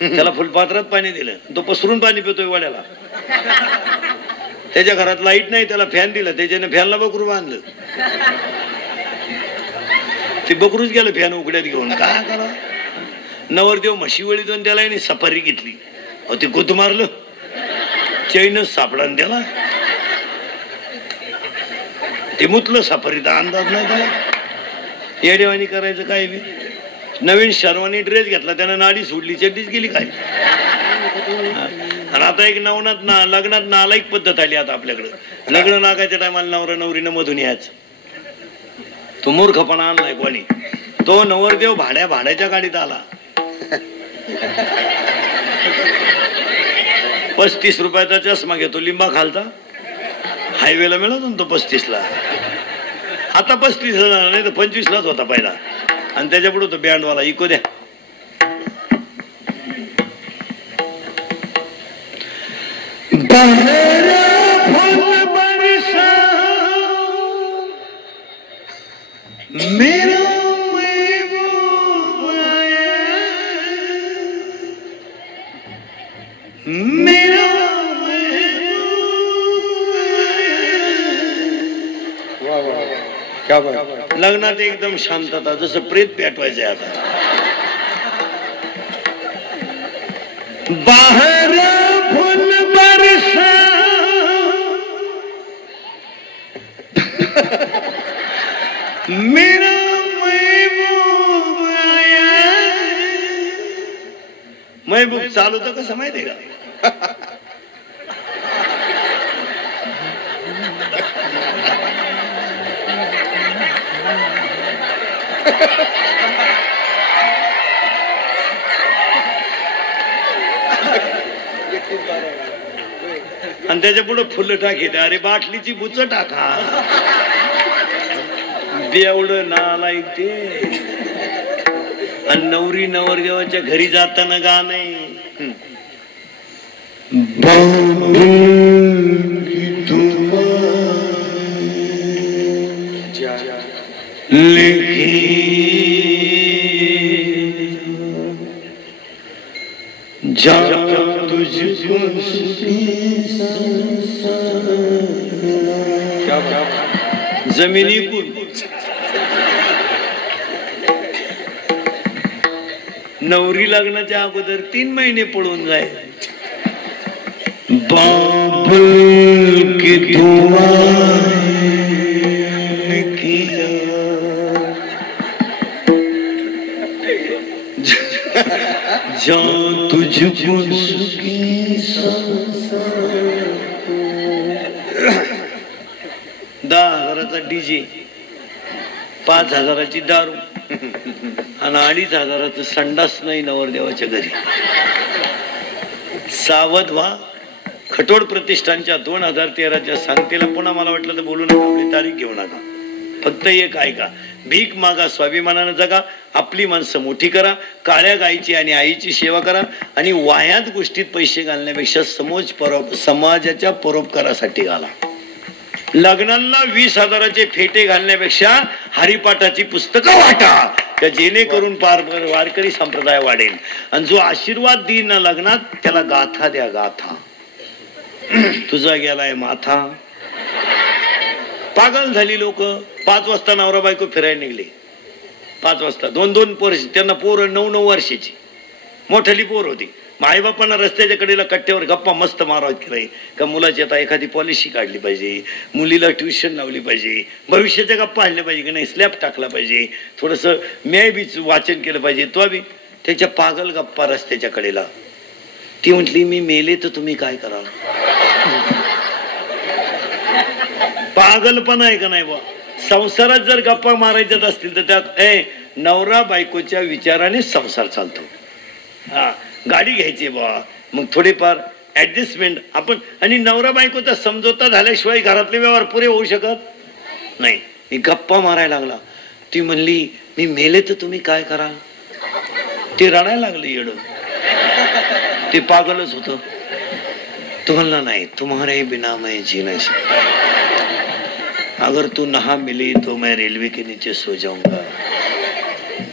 त्याला फुलपात्रात पाणी दिलं, तो पसरून पाणी पितोय वड्याला. त्याच्या घरात लाईट नाही, त्याला फॅन दिला, त्याच्याने फॅनला बकरू बांधलं. ते बकरूच गेलं फॅन उघड्यात घेऊन. काय करा? नवरदेव म्हशी वळीतून त्याला सफारी घेतली. ते गुत मारलं, चैनच सापडा त्याला. ते मुतलं सफारीचा अंदाज नाही त्याला. येडेवानी करायचं काय बी. नवीन शर्वानी ड्रेस घेतला, त्यानं नाडी सोडली, चड्डीच गेली काय. आणि आता एक लग्नात नालायक पद्धत आली आता आपल्याकडं. लग्न लागायच्या टायमाला नवरा नवरीनं मधून यायचं. तो मूर्खपणा आणलाय कोणी. तो नवरदेव भाड्याच्या गाडीत आला. 35 रुपयाचा चष्मा घेतो, लिंबा खालचा. हायवेला मिळतो ना तो 35ला. आता 35 नाही तर 25लाच होता पहिला. आणि त्याच्या पुढे तो बँडवाला इको द्या. मेरा मेरा क्या बात. लग्नात एकदम शांतता, जसं प्रेत पेटवायचंय आता. बाहेर फुल बरसा मेरा महबूब आया. महबूब चालू तर कसं माहितीये का? आणि त्याच्या पुढे फुलं टाकीत. अरे बाटलीची बुच टाका. बेवडं नालायक ते. आणि नवरी नवरदेवाच्या घरी जाताना गाणं आहे. जमिनी नवरी लग्नाच्या अगोदर 3 महिने पळून जाय. बाबुल की दुआ किया जा तुझको सुखी 10,000चा डीजे, 5,000ची दारू आणि 2,500चं संडास नाही नवरदेवाच्या घरी. सावध व्हा. खटोड प्रतिष्ठानच्या 2013च्या सांगतेला पुन्हा मला वाटलं तर बोलू नका, आपली तारीख घेऊ नका. फक्त एक ऐका, भीक मागा, स्वाभिमानानं जगा, आपली माणसं मोठी करा, काळ्या गायीची आणि आईची सेवा करा आणि वायात गोष्टीत पैसे घालण्यापेक्षा समाजाच्या परोपकारासाठी घाला. लग्नांना 20,000चे फेटे घालण्यापेक्षा हरिपाठाची पुस्तकं वाटा, त्या जेणेकरून वारकरी संप्रदाय वाढेल. आणि जो आशीर्वाद देईन ना लग्नात, त्याला गाथा द्या, गाथा. तुझा गेलाय माथा. पागल झाली लोक. 5 वाजता नवरा बायको फिरायला निघले. 5 वाजता 2-2 पोर, त्यांना पोरं 9-9 वर्षाची मोठाली पोर होती. माईबापांना रस्त्याच्या कडेला कट्ट्यावर गप्पा मस्त मारावत केलाय का मुलाची आता एखादी पॉलिसी काढली पाहिजे, मुलीला ट्युशन लावली पाहिजे, भविष्याच्या गप्पा आणल्या पाहिजे की नाही, स्लॅब टाकला पाहिजे, थोडस म्याय बीच वाचन केलं पाहिजे. तो बी त्याच्या पागल गप्पा रस्त्याच्या कडेला. ती म्हटली मी मेले तर तुम्ही काय कराल? पागलपणा आहे का नाही बा? संसारात जर गप्पा मारायच्यात असतील तर त्यात नवरा बायकोच्या विचाराने संसार चालतो. हा, गाडी घ्यायची बा, मग थोडेफार ऍडजस्टमेंट आपण. आणि नवरा बायकोचा समझोता झाल्याशिवाय घरातले व्यवहार पुरे होऊ शकत नाही. मी गप्पा मारायला लागला. ती म्हणली मी मेले तर तुम्ही काय कराल? ते रडायला लागले. येड ते पागलच होत. तुम्हाला नाही, तुम्हारे बिना मैं जी नहीं सकता. अगर तू नहा मिली तो मैं रेलवे के नीचे सो जाऊंगा.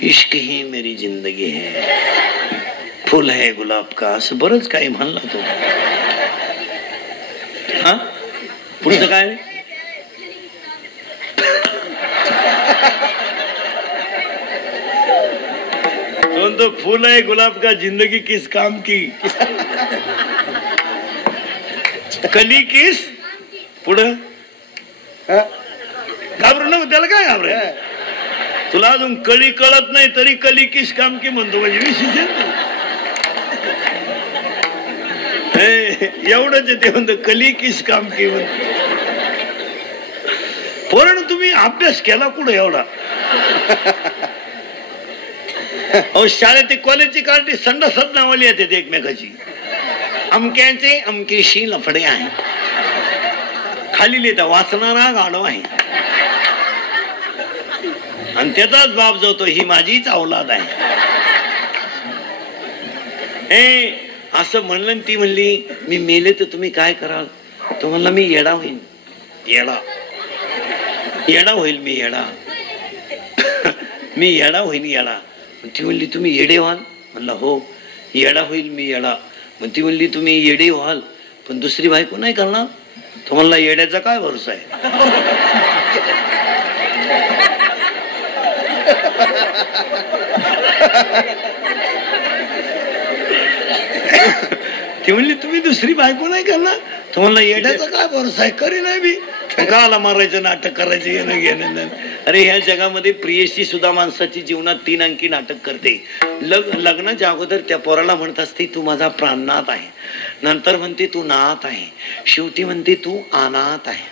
इश्क ही मेरी जिंदगी है, फुल है गुलाब का. असं बरंच काही म्हणला तो. हा, पुढचं काय? तो फूल है गुलाब का, जिंदगी किस काम की, कली किस. पुढं घाबरू नको, त्याला काय घाबरे? तुला अजून कळी कळत नाही तरी कली किस काम की म्हणतो. म्हणजे विशेष एवढंच ते म्हणतो, कली किस काम की म्हणतो. पण तुम्ही अभ्यास केला कुठं एवढा? अहो शाळेत कॉलेजची कार्टी संडासात नावाली येते ते एकमेकाची. अमक्यांचे अमकेशी लफडे आहे, खाली लिहिता वाचणारा गाढव आहे आणि त्याचाच बाप जातो ही माझीच औलाद आहे. असं म्हणलं. ती म्हणली मी मेले तर तुम्ही काय कराल? तो म्हणला मी येडा होईन. येडा येडा होईल मी, येडा मी येडा होईन, येडा. ती म्हणली तुम्ही येडे व्हाल? म्हणला हो. येडा होईल मी, येडा. मग ती म्हणली तुम्ही येडे व्हाल पण दुसरी बायको नाही करणार? तो म्हणला येड्याचा काय भरोसा आहे? ती म्हणली तुम्ही दुसरी बायको नाही करणार. तो म्हणला येण्याचा काय भरोसा आहे, करी नाही मी काला मारायचं नाटक करायचं येणं घेणं नाही. अरे ह्या जगामध्ये प्रियशी सुद्धा माणसाची जीवनात 3 अंकी नाटक करते. लग्नाच्या अगोदर त्या पोराला म्हणत असते तू माझा प्राणनाथ आहे, नंतर म्हणते तू नाथ आहे, शेवटी म्हणते तू अनाथ आहे.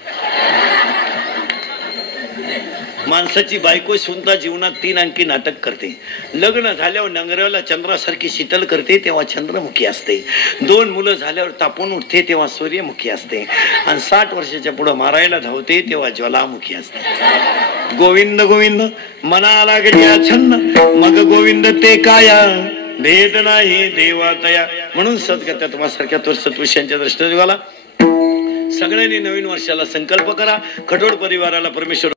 माणसाची बायको सुद्धा जीवनात 3 अंकी नाटक करते. लग्न झाल्यावर नंगऱ्याला चंद्रासारखी शीतल करते तेव्हा चंद्रमुखी असते. 2 मुलं झाल्यावर तापून उठते तेव्हा सूर्यमुखी असते. आणि 60 वर्षाच्या पुढे मारायला धावते तेव्हा ज्वालामुखी असते. गोविंद गोविंद मनाला गड्या छंद मग गोविंद ते काया भेद नाही देवातया. म्हणून सद्गत्या तुम्हासारख्या थोर सत्पुरुषांच्या दृष्टीने सगळ्यांनी नवीन वर्षाला संकल्प करा. खटोड परिवाराला परमेश्वर